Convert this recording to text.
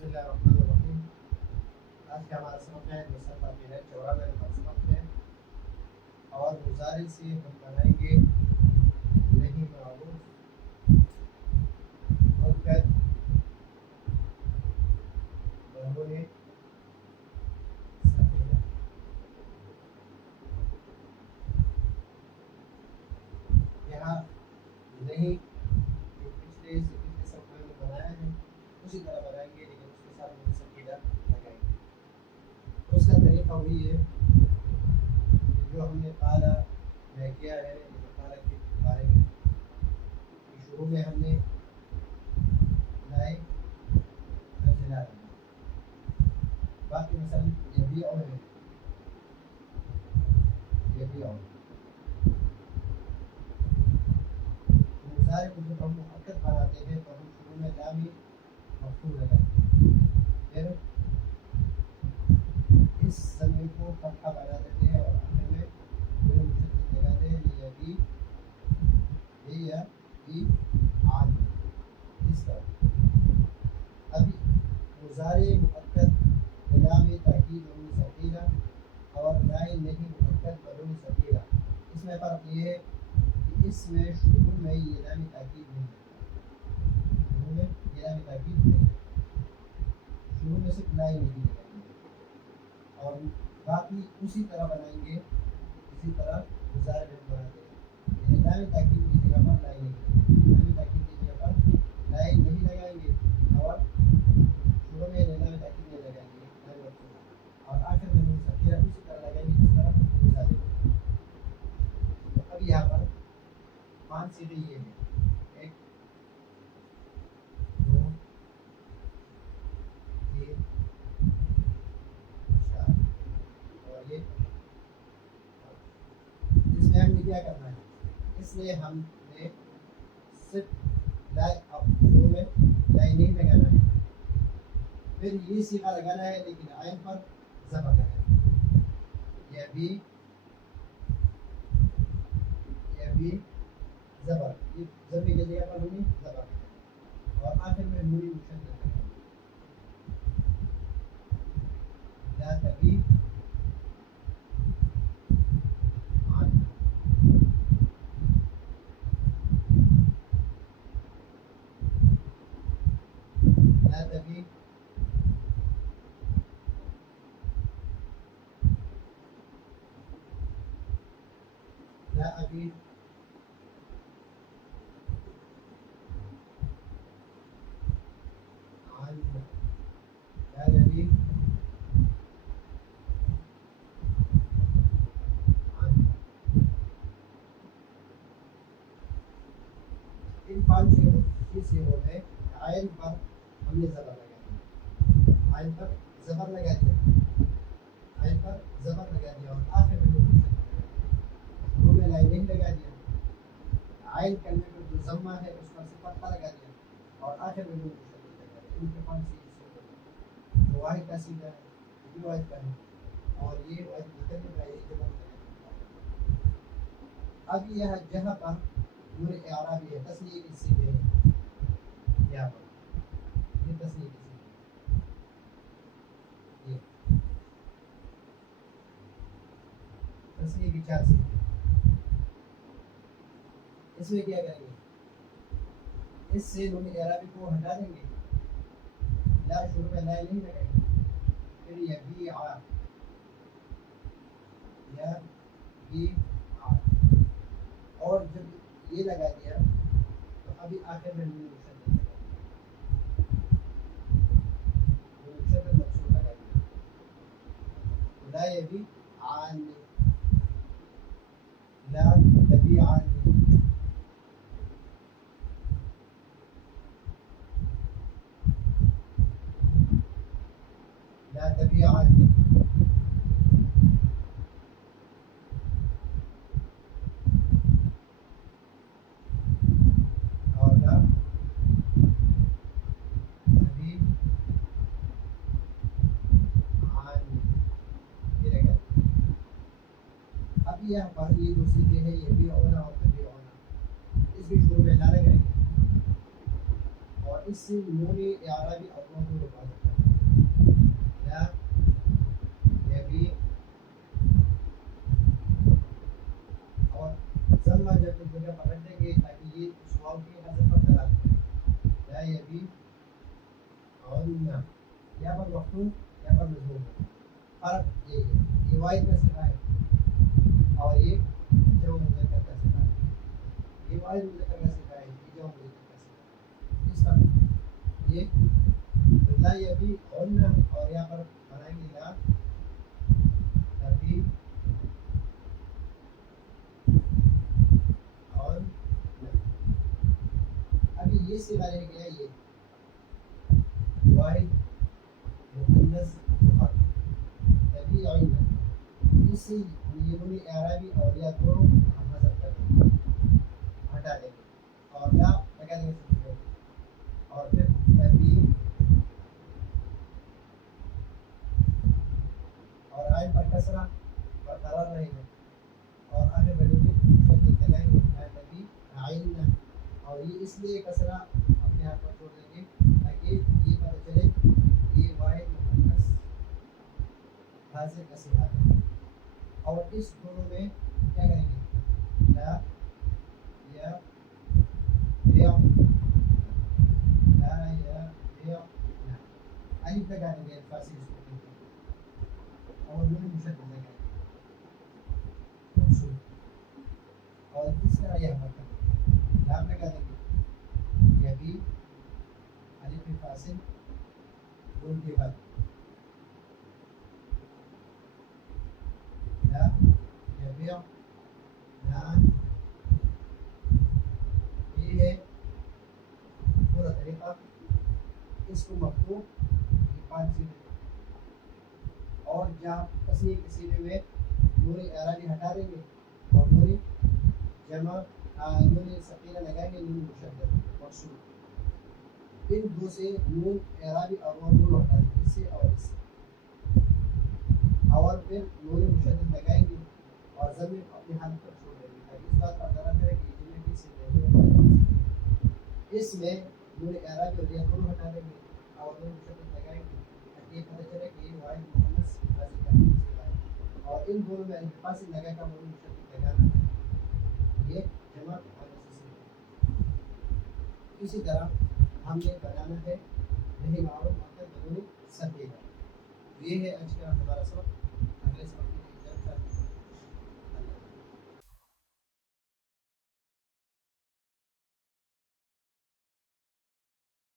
بسم اللہ الرحمن الرحیم۔ آج کا ہمارا سبق ہے مصنف ہے 94 نمبر سبق ہے، اور مضارع سے ہم بنائیں گے نہیں معروف اور قد بنونے ثقیلہ۔ یہاں نہیں پچھلے سبق میں بنایا ہے اسی طرح بنائیں گے، لیکن اس کے ساتھ نون ثقیلہ لگائیں گے۔ اس کا طریقہ وہی ہے جو ہم نے قالا میں کیا ہے، قالا کے بارے میں شروع میں ہم نے لائے لا باقی مثلا یبیع ہے، یبیع مضارع کو جب ہم مؤکد بناتے ہیں تو ہم شروع میں لام مفتوح لگاتے ہیں، پھر اس ضمیر کو فتحہ بنا دیتے ہیں اور آخر میں نون مشدد لگاتے ہیں، یبیع عن اس طرح۔ ابھی مضارع مؤکد لام تاکید نون ثقیلہ اور لائے نہیں مؤکد بدون ثقیلہ، اس میں فرق یہ ہے کہ اس میں شروع میں یہ لام تاکید نہیں ہے، شروع میں یہ لام تاکید نہیں ہے، شروع میں صرف لائے نہیں لگائیں گے اور باقی اسی طرح بنائیں گے، اسی طرح مضارع میں بناتے ہیں، یعنی لام تاکید کی جگہ پر لائے نہیں لگائیں گے، لام تاکید کی جگہ پر لائے نہیں لگائیں گے اور شروع میں لام تاکید نہیں لگائیں گے اور آخر میں نون ثقیلہ اسی طرح لگائیں گے جس طرح مضارع میں۔ تو اب یہاں پر 5 صیغے یہ ہیں، 1 2 3 4 اور یہ 5۔ اس میں ہم نے کیا کرنا ہے، اس لیے ہم نے صرف لائے شروع میں لائے نہیں لگانا ہے، پھر یہ صیغہ لگانا ہے لیکن عین پر زبر لگانا ہے، یبیع زبر، یہ ضمیر کی جگہ پر ہم نے زبر لگانا ہے اور آخر میں نون مشدد لگانا ہے، لا تبیع عن، لا تبیع لا ابیع عن، لا نبیع عن۔ ان 5 صیغوں میں عین پر ہم نے زبر لگا دیا، عین پر زبر لگا دیا، عین پر زبر لگا دیا اور آخر میں نون مشدد لگا دیا، شروع میں لائن نہیں لگا دیا، عین کلمے پر جو ضمہ ہے اس پر سے فتحہ لگا دیا اور آخر میں نون مشدد لگا دیا۔ ان کے 5 صیغے، جو واحد کا صیغہ ہے، یہ بھی واحد کا ہے اور یہ واحد متکلم کا یہ جمع ہے۔ اب یہ جہاں پر نور اعرابی ہے، تثنیہ کی صیغے ہیں، یہاں پر یہ تثنیہ کی صیغے ہیں، یہ تثنیہ کی 4 صیغے، اس میں کیا کریں گے، اس سے نون اعرابی کو ہٹا دیں گے، لا شروع میں لا نہیں لگائیں گے، پھر یبیع اور جب یہ لگا دیا تو ابھی آخر میں نون مشدد لگا دیا، نون مشدد مقصور لگا دیا، لا یبیع عن، لا تبیع عن، لا تبیع عن، اور لا تبیع عن، یہ لگا دیا۔ اب یہاں پر یہ جو صیغے ہیں یبیع اور تبیع، اس کے شروع میں لا لگائیں گے اور اس سے نون اعرابی اولوں کو رکا دیتا ہے، مفتوح یا پر مضموم ہے. فرق یہ ہے، یہ واحد کا صیغہ ہے اور یہ جمع مذکر کا صیغہ ہے. یہ واحد مذکر کا صیغہ ہے، یہ جمع مذکر کا صیغہ ہے. اس طرح یہ لا یبی عنا، اور یہاں پر بنائیں گے لا یبی اور ابھی یہ صیغہ رہ گیا، یہ واحد مؤنث مفرد یبی عنا. اسی نون اعرابی اور یا دونوں ہم حذف کر دیں گے، ہٹا دیں گے اور لا لگا دیں گے اور پھر تبی اور عین پر کسرہ برقرار رہے گا اور آخر میں شدت لگائیں گے تبی عین. اور یہ اس لیے کسرہ اپنے ہاتھ پر چھوڑ دیں گے تاکہ یہ پتہ چلے یہ واحد مؤنث حاضر کا صیغہ ہے. اور اس دونوں میں کیا کریں گے؟ لا یا بیع، لا یا بیع نا. الف لگا دیں گے فاصل سکون اور نون مشدد لگائیں گے منصوب. اور اس طرح یہاں پر لام لگا دیں گے یبی الف فاصل نون کے بعد لا یبیع نان. یہ ہے پورا طریقہ. اس کو مفتوح یہ 5 سیدھے اور جہاں تصنیع کے سیدھے میں نون اعرابی ہٹا دیں گے اور نون جمع نون ثقیلہ لگائیں گے، نون مشدد مقصود. ان دو سے نون اعرابی اور وہ دونوں ہٹا دیں گے، اس سے اور اس سے، اور پھر نون مشدد لگائیں گے اور ضمیر اپنے حالت پر چھوڑ دیں گے تاکہ اس بات پر ضرر کرے کہ جملے کس سے اس میں نون اعرابی اور یہ دونوں ہٹا دیں گے اور نون مشدد لگائیں گے تاکہ یہ پتہ چلے کہ یہ واحد مؤنث حاضر کا صیغہ ہے. اور ان دونوں میں الف فاصل لگا کر نون مشدد لگانا یہ جمع مؤنث صیغہ ہے. اسی طرح ہم نے بنانا ہے نہیں معروف مؤکد بدون ثقیلہ. یہ ہے آج کا ہمارا سبق. اگلے سبق